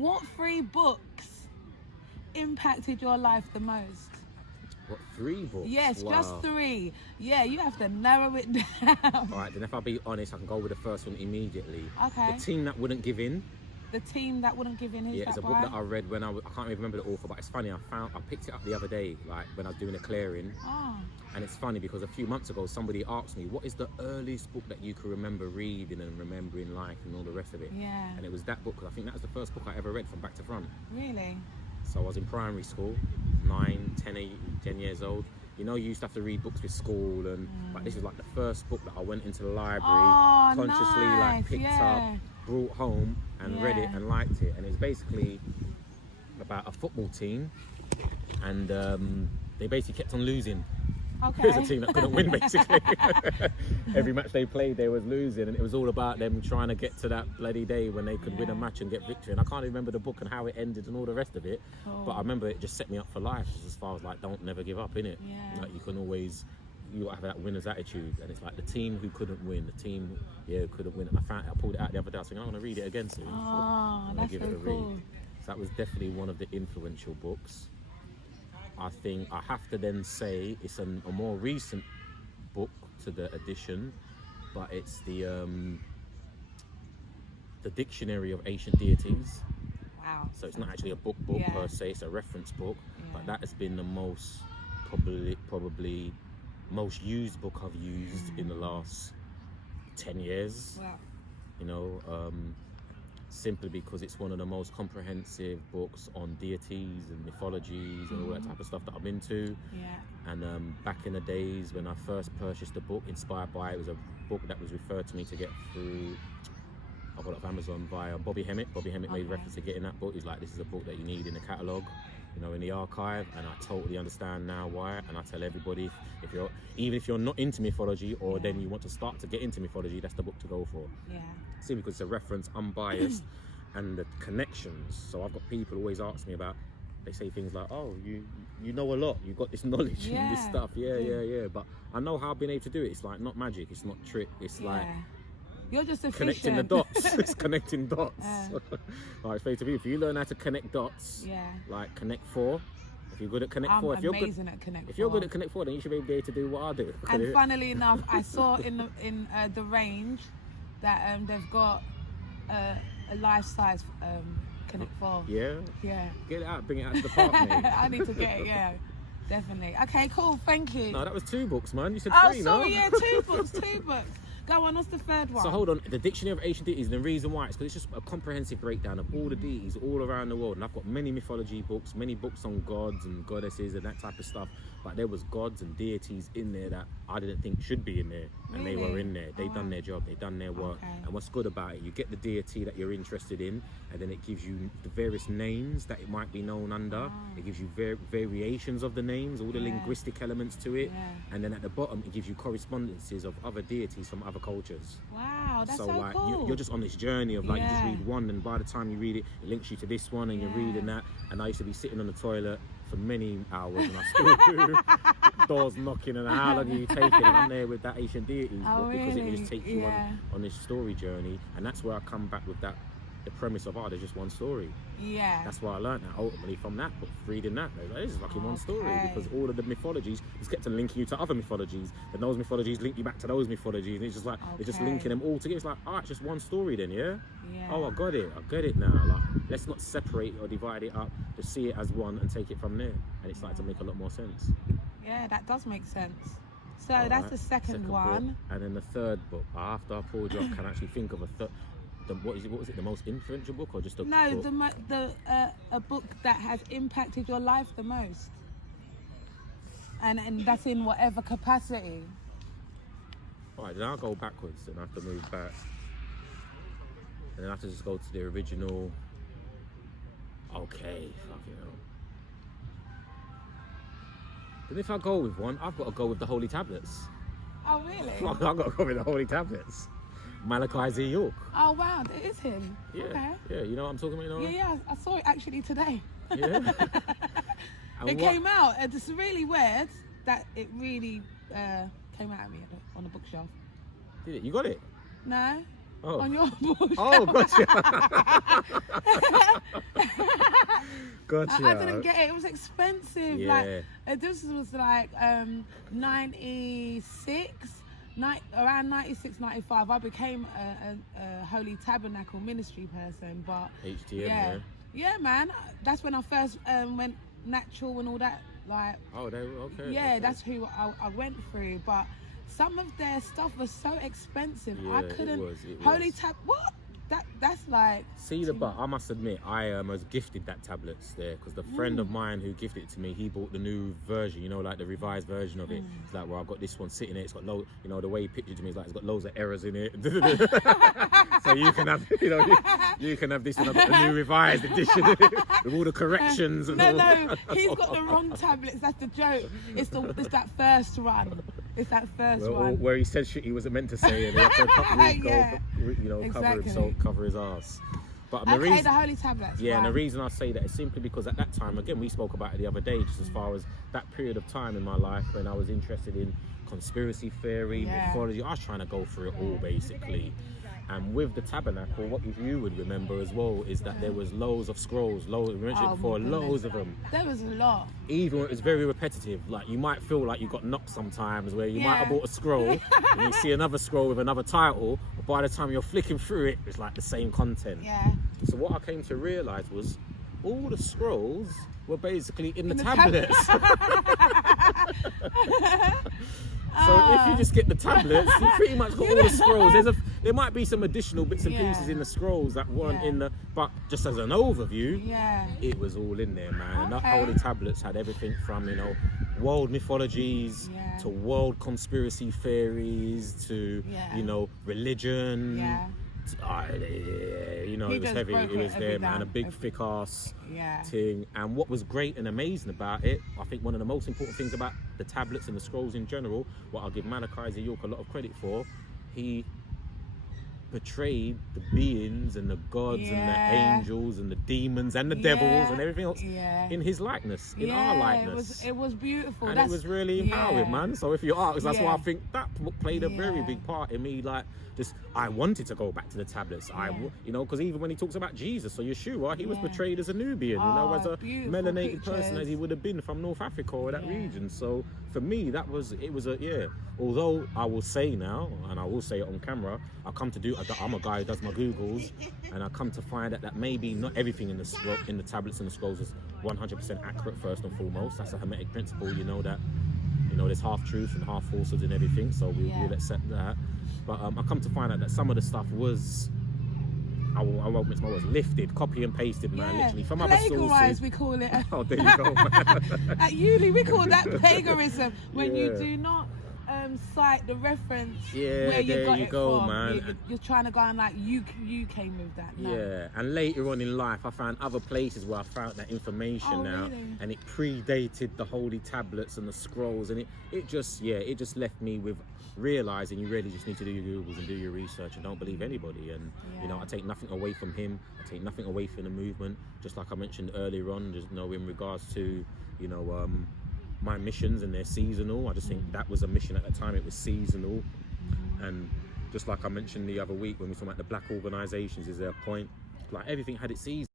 What 3 books impacted your life the most? What, 3 books? Yes, wow. Just 3. Yeah, you have to narrow it down. All right, then if I'll be honest, I can go with the first one immediately. Okay. The Team That Wouldn't Give In. The Team That Wouldn't Give In. Who's Yeah, that it's a by? book that I read when I can't even remember the author, but it's funny. I picked it up the other day, like when I was doing a clearing. Oh. And it's funny because a few months ago, somebody asked me, what is the earliest book that you can remember reading and remembering life and all the rest of it? Yeah. And it was that book, because I think that was the first book I ever read from back to front. Really? So I was in primary school, 10 years old. You know, you used to have to read books with school, and but this is like the first book that I went into the library, consciously like picked up, brought home and read it and liked it. And it's basically about a football team, and they basically kept on losing. Okay. It was a team that couldn't win, basically. Every match they played, they was losing, and it was all about them trying to get to that bloody day when they could win a match and get victory. And I can't remember the book and how it ended and all the rest of it, but I remember it just set me up for life as far as like, don't never give up, innit? Yeah. Like you can always, you have that winner's attitude, and it's like the team who couldn't win, the team who couldn't win. And I pulled it out the other day. I was thinking, I'm gonna read it again soon. Oh, that's so cool. So that was definitely one of the influential books. I think I have to then say it's a more recent book to the edition, but it's the Dictionary of Ancient Deities. Wow. So it's not actually a book per se, it's a reference book, but that has been the most, probably most used book I've used in the last 10 years. Wow. You know, simply because it's one of the most comprehensive books on deities and mythologies and all that type of stuff that I'm into. Yeah. And back in the days when I first purchased the book, inspired by it, was a book that was referred to me to get through, I got it off Amazon via Bobby Hemmett. Bobby Hemmett made reference to getting that book. He's like, this is a book that you need in the catalogue, you know, in the archive, and I totally understand now why. And I tell everybody, even if you're not into mythology, or then you want to start to get into mythology, that's the book to go for. Yeah. See, because it's a reference, unbiased, and the connections. So I've got people always ask me about, they say things like, oh, you know a lot, you've got this knowledge and this stuff. Yeah. But I know how I've been able to do it. It's like not magic, it's not trick, it's like you're just efficient. Connecting the dots. It's connecting dots. Like, it's to be, if you learn how to connect dots, like connect 4. If you're good at connect 4, if you're good at connect 4. If you're good at connect 4, then you should be able to do what I do. And funnily enough, I saw in the range that they've got a life-size connect 4. Yeah. Yeah. Get it out, bring it out to the park, mate. I need to get it. Definitely. Okay, cool. Thank you. No, that was 2 books, man. You said 3, no? no? Oh, sorry, 2 books. 2 books. Go on, what's the third one? So hold on, the Dictionary of Ancient Deities, and the reason why, it's because it's just a comprehensive breakdown of all the deities all around the world. And I've got many mythology books, many books on gods and goddesses and that type of stuff. But there was gods and deities in there that I didn't think should be in there. And they were in there. They've done their job, they've done their work. And what's good about it, you get the deity that you're interested in, and then it gives you the various names that it might be known under. It gives you variations of the names, all the linguistic elements to it. And then at the bottom, it gives you correspondences of other deities from other cultures. Wow, that's so like cool. you're just on this journey of like you just read one, and by the time you read it, it links you to this one, and you're reading that. And I used to be sitting on the toilet for many hours, and I still do. Doors knocking, and how long are you taking? And I'm there with that Ancient Deities book, because it just takes you on this story journey. And that's where I come back with that, the premise of there's just one story. That's why I learned that ultimately from that book, reading that. This is fucking one story, because all of the mythologies just kept on linking you to other mythologies, and those mythologies link you back to those mythologies, and it's just like they're just linking them all together. It's like, it's just one story then, oh, I got it now. Like, let's not separate or divide it up, just see it as one and take it from there, and it started to make a lot more sense. That does make sense. So that's the second one book. And then the third book, after I pulled you up, can I actually think of a third. What was it? The most influential book, or just a book? A book that has impacted your life the most, and that's in whatever capacity. All right, then I'll go backwards, and I have to move back, and then I have to just go to the original. Okay, fucking hell. Then if I go with one, I've got to go with the Holy Tablets. Oh really? I've got to go with the Holy Tablets. Malachi Z. York. Oh wow, it is him. Yeah, you know what I'm talking about, you know? Yeah, I saw it actually today. Yeah. It came out, and it's really weird that it really came out at me on the bookshelf. Did it? You got it? No. Oh. On your bookshelf. Oh, gotcha. Gotcha. I didn't get it. It was expensive. Yeah. Like this was like 96. Around 96, 95, I became a Holy Tabernacle ministry person. But HTM, yeah, man. That's when I first went natural and all that. Like, oh, they were okay. Yeah, okay. that's who I went through. But some of their stuff was so expensive. Yeah, I couldn't. it Holy was. What? That's like. See but I must admit, I was gifted that tablets there because the friend of mine who gifted it to me, he bought the new version, you know, like the revised version of it. It's like, well, I've got this one sitting there. It's got loads, you know, the way he pictured to me is like it's got loads of errors in it. So you can have, you know, you can have this one. I've got the new revised edition with all the corrections. And all. No, he's got the wrong tablets. That's the joke. It's that first run. It's that first one where he said shit he wasn't meant to say, and he had to cover his ass. But the reason, the holy tablets. Yeah, and the reason I say that is simply because at that time, again, we spoke about it the other day, just as far as that period of time in my life when I was interested in conspiracy theory, mythology. I was trying to go through it all basically. And with the tabernacle, what you would remember as well is that there was loads of scrolls, we mentioned it before, loads of them. There was a lot. Even it's very repetitive. Like you might feel like you got knocked sometimes, where you might have bought a scroll and you see another scroll with another title, but by the time you're flicking through it, it's like the same content. Yeah. So what I came to realise was all the scrolls were basically in the tablets. So if you just get the tablets, you pretty much got all the scrolls. There might be some additional bits and pieces in the scrolls that weren't in the, but just as an overview, it was all in there, man. And the holy tablets had everything from, you know, world mythologies to world conspiracy theories to, you know, religion. You know, it was heavy. It was there, man. A big, thick ass thing. And what was great and amazing about it, I think one of the most important things about the tablets and the scrolls in general, what I'll give Malachi York a lot of credit for, he portrayed the beings and the gods and the angels and the demons and the devils and everything else in his likeness, in our likeness. It was beautiful. And it was really empowering, man. So if you ask, that's why I think that played a very big part in me. Like, just I wanted to go back to the tablets. You know, because even when he talks about Jesus or Yeshua, he was portrayed as a Nubian, you know, as a melanated person, as he would have been from North Africa or that region. So for me, it was although I will say now, and I will say it on camera, I'm a guy who does my Googles, and I come to find that maybe not everything in the tablets and the scrolls is 100% accurate. First and foremost, that's a Hermetic principle. You know that, you know, there's half truth and half falsehood in everything. So we'll accept that. But I come to find out that some of the stuff was, I won't mix my words, lifted, copy and pasted, man, literally from other sources. We call it. Oh, there you go, man. At uni, we call that plagiarism when you do not cite the reference where you got it from. Man. You're trying to go on like you came with that. No. Yeah, and later on in life, I found other places where I found that information and it predated the holy tablets and the scrolls, and it just left me with realizing you really just need to do your Googles and do your research and don't believe anybody. And you know, I take nothing away from him, I take nothing away from the movement, just like I mentioned earlier on, just, you know, in regards to, you know, my missions, and they're seasonal. I just think that was a mission at the time, it was seasonal. And just like I mentioned the other week when we were talking about the black organisations, is there a point, like everything had its season.